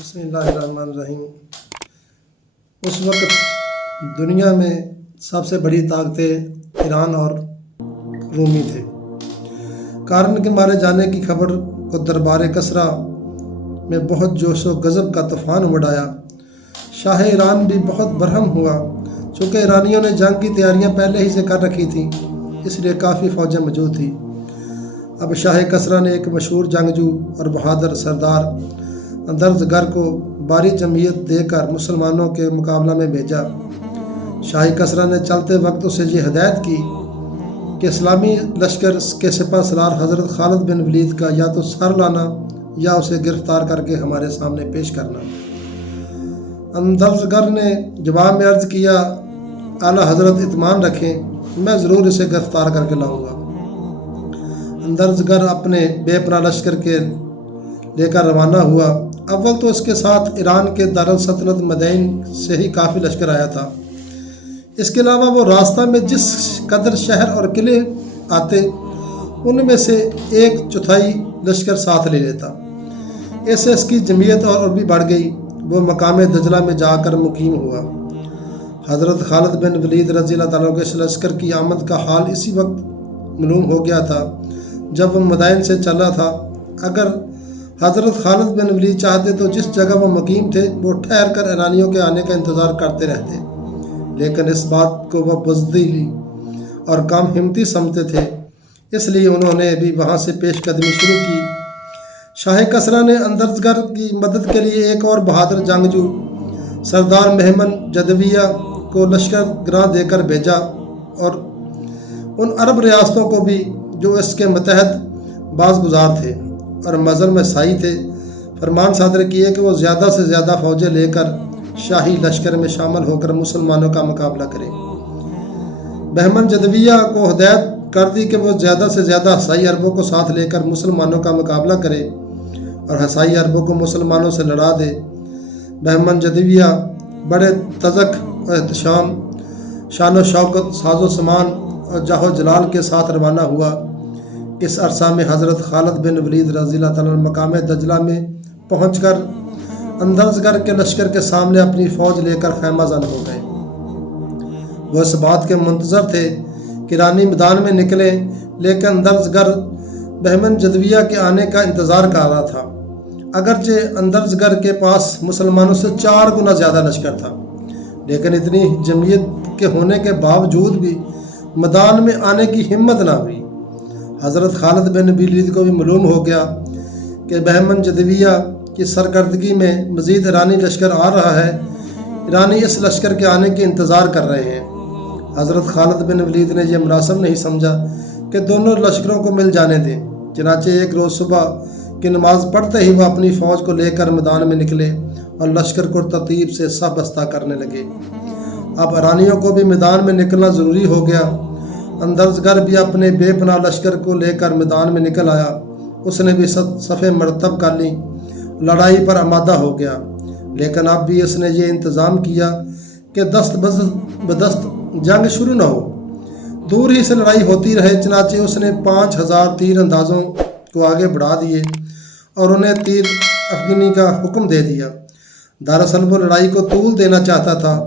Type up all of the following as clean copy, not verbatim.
बिस्मिल्लाहिर्रहमानिर्रहीम। उस वक़्त दुनिया में सबसे बड़ी ताकतें ईरान और रूमी थे। कारण के मारे जाने की खबर को दरबार कसरा में बहुत जोश व गज़ब का तूफ़ान उमड़ आया। शाह ईरान भी बहुत बरहम हुआ। चूँकि ईरानियों ने जंग की तैयारियां पहले ही से कर रखी थी, इसलिए काफ़ी फ़ौजें मौजूद थी। अब शाह कसरा ने एक मशहूर जंगजू और बहादुर सरदार अंदर्ज़गर को भारी जमयत देकर मुसलमानों के मुकाबला में भेजा। शाह कसरा ने चलते वक्त उसे ये हिदायत की कि इस्लामी लश्कर के सिपह सलार हज़रत खालिद बिन वलीद का या तो सर लाना या उसे गिरफ्तार करके हमारे सामने पेश करना। अंदर्ज़गर ने जवाब में अर्ज़ किया, आला हज़रत इत्मीनान रखें, मैं ज़रूर इसे गिरफ्तार करके लाऊंगा। अंदर्ज़गर अपने बेपनाह लश्कर के लेकर रवाना हुआ। अव्वल तो इसके साथ ईरान के दारुल सल्तनत मदैन से ही काफ़ी लश्कर आया था। इसके अलावा वो रास्ता में जिस कदर शहर और किले आते, उनमें से 1/4 लश्कर साथ ले लेता। इससे इसकी जमीयत और भी बढ़ गई। वो मकाम दजला में जाकर मुकीम हुआ। हज़रत खालिद बिन वलीद रज़ी अल्लाह तआला के लश्कर की आमद का हाल इसी वक्त मालूम हो गया था जब वो मदाइन से चला था। अगर हज़रत खालिद बिन वलीद चाहते तो जिस जगह वो मुकीम थे वो ठहर कर ईरानियों के आने का इंतज़ार करते रहते, लेकिन इस बात को वह बुज़दिली और कम हिम्मती समझते थे, इसलिए उन्होंने भी वहाँ से पेशकदमी शुरू की। शाह कसरा ने अंदर्ज़गर की मदद के लिए एक और बहादुर जंगजू सरदार मेहमन जदविया को लश्कर ग्रां देकर भेजा और उन अरब रियासतों को भी जो इसके मतहत बाज़गुज़ार थे और मज़र में साई थे, फरमान सादर किए कि वो ज़्यादा से ज़्यादा फ़ौजें लेकर शाही लश्कर में शामिल होकर मुसलमानों का मुकाबला करें। मेहमन जदविया को हिदायत कर दी कि वो ज़्यादा से ज़्यादा हसाई अरबों को साथ लेकर मुसलमानों का मुकाबला करे और हसाई अरबों को मुसलमानों से लड़ा दे। मेहमन जदविया बड़े तज़क और एहतशाम, शान व शौकत, साजो समान और जाहो जलाल के साथ रवाना हुआ। इस अरसा में हज़रत खालिद बिन वलीद रज़ी अल्लाह तआला मकाम दजला में पहुँचकर अंदर्ज़गर के लश्कर के सामने अपनी फ़ौज लेकर खैमाज़न हो गए। वो इस बात के मुंतज़र थे कि ईरानी मैदान में निकले, लेकिन अंदर्ज़गर मेहमन जदविया के आने का इंतज़ार कर रहा था। अगरचे अंदर्ज़गर के पास मुसलमानों से 4 गुना ज़्यादा लश्कर था, लेकिन इतनी जमीयत के होने के बावजूद भी मैदान में आने की हिम्मत ना हुई। हज़रत खालिद बिन वलीद को भी मालूम हो गया कि मेहमन जदविया की सरकर्दगी में मज़ीद ईरानी लश्कर आ रहा है। ईरानी इस लश्कर के आने के इंतज़ार कर रहे हैं। हज़रत खालिद बिन वलीद ने यह मुनासिब नहीं समझा कि दोनों लश्करों को मिल जाने दें। चनाचे एक रोज़ सुबह की नमाज पढ़ते ही वह अपनी फ़ौज को लेकर मैदान में निकले और लश्कर को तरतीब से सबस्ता करने लगे। अब ईरानियों को भी मैदान में निकलना ज़रूरी हो गया। अंदर्ज़गर भी अपने बेपनाह लश्कर को लेकर मैदान में निकल आया। उसने भी सफ़े मरतब कर ली, लड़ाई पर आमादा हो गया, लेकिन अब भी इसने ये इंतज़ाम किया कि दस्त बदस्त जंग शुरू न हो, दूर ही से लड़ाई होती रहे। चनाचे उसने 5000 तीर अंदाज़ों को आगे बढ़ा दिए और उन्हें तीर अफ़गिनी का हुक्म दे दिया। दरअसल वो लड़ाई को तूल देना चाहता था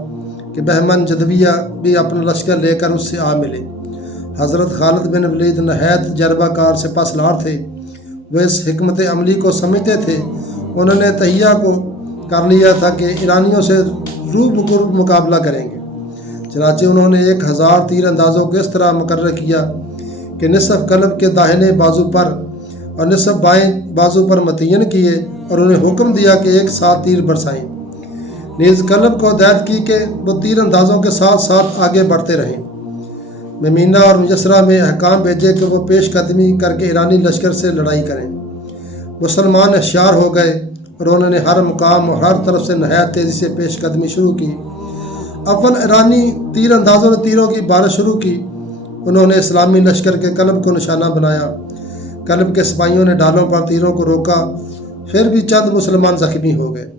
कि मेहमन जदविया भी अपना लश्कर लेकर उससे आ मिले। हज़रत खालिद बिन वलीद नहायत जरबाकार सिपह सलार थे। वो इस हिकमत अमली को समझते थे। उन्होंने तहिया को कर लिया था कि ईरानियों से रूबरू मुकाबला करेंगे। चनाचे उन्होंने 1000 तीर अंदाज़ों को इस तरह मुकर्रर किया कि निसफ़ कल्ब के दाहिने बाजू पर और निसफ़ बाएं बाजू पर मतयन किए और उन्हें हुक्म दिया कि एक साथ तीर बरसाएं। नीज़ कल्ब को हिदायत की कि वो तीर अंदाज़ों के साथ साथ आगे बढ़ते रहें। ममीना और मुजस्सरा में अहकाम भेजे कि वो पेशकदमी करके ईरानी लश्कर से लड़ाई करें। मुसलमान होशियार हो गए और उन्होंने हर मुकाम और हर तरफ से नहायत तेज़ी से पेशकदमी शुरू की। अव्वल ईरानी तीर अंदाज़ों ने तीरों की बारिश शुरू की। उन्होंने इस्लामी लश्कर के कल्ब को निशाना बनाया। कल्ब के सिपाहियों ने ढालों पर तीरों को रोका, फिर भी चंद मुसलमान ज़ख्मी हो गए।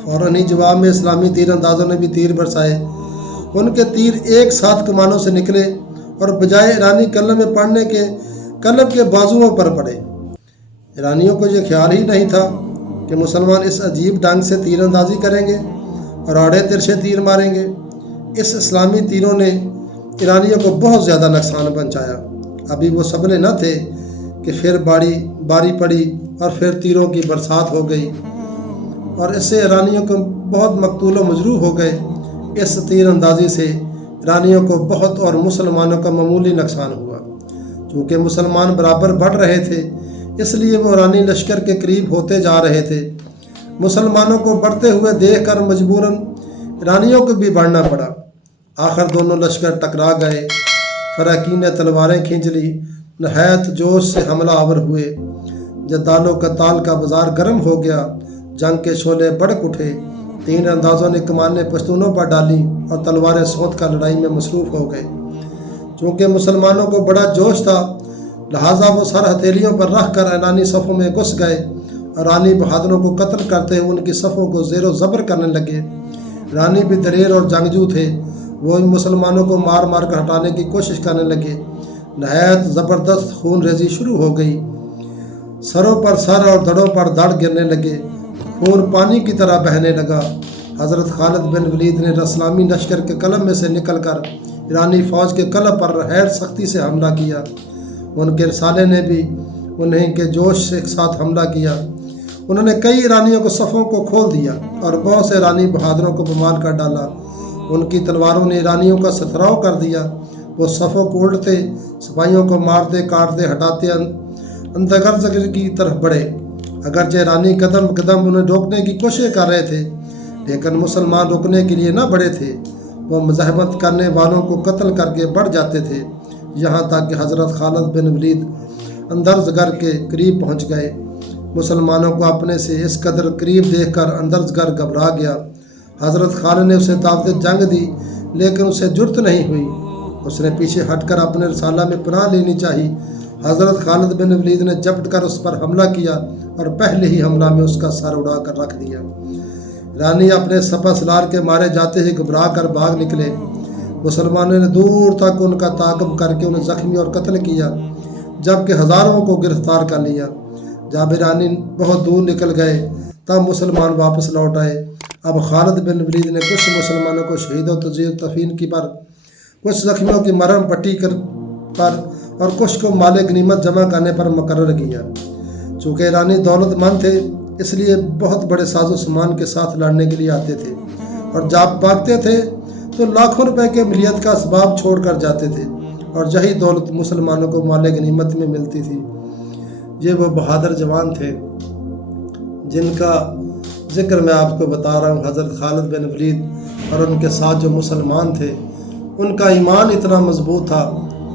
फ़ौरन ही जवाब में इस्लामी तीर अंदाज़ों ने भी तीर बरसाए। उनके तीर एक साथ कमानों से निकले और बजाय ईरानी कल्ब में पड़ने के कल्ब के बाजुओं पर पड़े। ईरानियों को यह ख्याल ही नहीं था کہ مسلمان اس عجیب ڈنگ سے تیر اندازی کریں گے اور آڑے ترچھے تیر ماریں گے۔ اس اسلامی تیروں نے ایرانیوں کو بہت زیادہ نقصان پہنچایا۔ ابھی وہ سنبھلے نہ تھے کہ پھر باری پڑی اور پھر تیروں کی برسات ہو گئی اور اس سے ایرانیوں کو بہت مقتول و مجروح ہو گئے۔ اس تیر اندازی سے ایرانیوں کو بہت اور مسلمانوں کا معمولی نقصان ہوا۔ چونکہ مسلمان برابر بڑھ رہے تھے اس لیے وہ ایرانی لشکر کے قریب ہوتے جا رہے تھے۔ مسلمانوں کو بڑھتے ہوئے دیکھ کر مجبوراً ایرانیوں کو بھی بڑھنا پڑا۔ آخر دونوں لشکر ٹکرا گئے۔ فریقین نے تلواریں کھینچ لی، نہایت جوش سے حملہ آور ہوئے۔ جدال و قتال کا بازار گرم ہو گیا، جنگ کے شعلے بھڑک اٹھے۔ تین اندازوں نے کمانیں پشتونوں پر ڈالی اور تلواریں سونت کر لڑائی میں مصروف ہو گئے۔ چونکہ مسلمانوں کو بڑا جوش تھا لہٰذا وہ سر ہتھیلیوں پر رکھ کر ایرانی صفوں میں گھس گئے اور ایرانی بہادروں کو قتل کرتے ہوئے ان کی صفوں کو زیر و زبر کرنے لگے۔ ایرانی بھی دلیر اور جنگجو تھے، وہ مسلمانوں کو مار مار کر ہٹانے کی کوشش کرنے لگے۔ نہایت زبردست خون ریزی شروع ہو گئی، سروں پر سر اور دڑوں پر دڑ گرنے لگے، خون پانی کی طرح بہنے لگا۔ حضرت خالد بن ولید نے اسلامی لشکر کے قلب میں سے نکل کر ایرانی فوج کے قلب پر غیر سختی سے حملہ کیا۔ ان کے رسالے نے بھی انہیں کے جوش سے ایک ساتھ حملہ کیا۔ انہوں نے کئی ایرانیوں کو صفوں کو کھول دیا اور بہت سے ایرانی بہادروں کو بمال کر ڈالا۔ ان کی تلواروں نے ایرانیوں کا ستراؤ کر دیا۔ وہ صفوں کو الٹتے، سپاہیوں کو مارتے کاٹتے ہٹاتے اندرزگری کی طرف بڑھے۔ اگرچہ ایرانی قدم قدم انہیں روکنے کی کوشش کر رہے تھے لیکن مسلمان رکنے کے لیے نہ بڑھے تھے۔ وہ مزاحمت کرنے والوں کو قتل کر کے بڑھ جاتے تھے، یہاں تک کہ حضرت خالد بن ولید اندرزگر کے قریب پہنچ گئے۔ مسلمانوں کو اپنے سے اس قدر قریب دیکھ کر اندرزگر گھبرا گیا۔ حضرت خالد نے اسے دعوت جنگ دی لیکن اسے جرت نہیں ہوئی۔ اس نے پیچھے ہٹ کر اپنے رسالہ میں پناہ لینی چاہی۔ حضرت خالد بن ولید نے جھپٹ کر اس پر حملہ کیا اور پہلے ہی حملہ میں اس کا سر اڑا کر رکھ دیا۔ ایرانی اپنے سپہ سالار کے مارے جاتے ہی گھبرا کر بھاگ نکلے۔ مسلمانوں نے دور تک ان کا تعاقب کر کے انہیں زخمی اور قتل کیا جبکہ ہزاروں کو گرفتار کر لیا۔ جب ایرانی بہت دور نکل گئے تب مسلمان واپس لوٹ آئے۔ اب خالد بن ولید نے کچھ مسلمانوں کو شہید و تجزیہ و تفین کی پر، کچھ زخمیوں کی مرہم پٹی پر اور کچھ کو مال غنیمت جمع کرنے پر مقرر کیا۔ چونکہ ایرانی دولت مند تھے اس لیے بہت بڑے ساز و سامان کے ساتھ لڑنے کے لیے آتے تھے اور جب بھاگتے تھے تو لاکھوں روپے کے ملیت کا اسباب چھوڑ کر جاتے تھے اور یہی دولت مسلمانوں کو مال غنیمت میں ملتی تھی۔ یہ وہ بہادر جوان تھے جن کا ذکر میں آپ کو بتا رہا ہوں۔ حضرت خالد بن ولید اور ان کے ساتھ جو مسلمان تھے ان کا ایمان اتنا مضبوط تھا،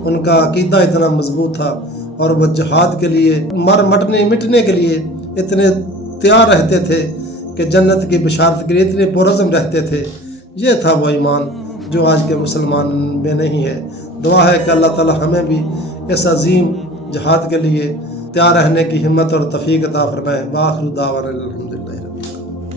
ان کا عقیدہ اتنا مضبوط تھا اور وہ جہاد کے لیے مٹنے کے لیے اتنے تیار رہتے تھے کہ جنت کی بشارت کے لیے اتنے پرعزم رہتے تھے۔ یہ تھا وہ ایمان جو آج کے مسلمان میں نہیں ہے۔ دعا ہے کہ اللہ تعالی ہمیں بھی اس عظیم جہاد کے لیے تیار رہنے کی ہمت اور توفیق عطا فرمائے۔ وآخر دعوانا الحمدللہ رب العالمین۔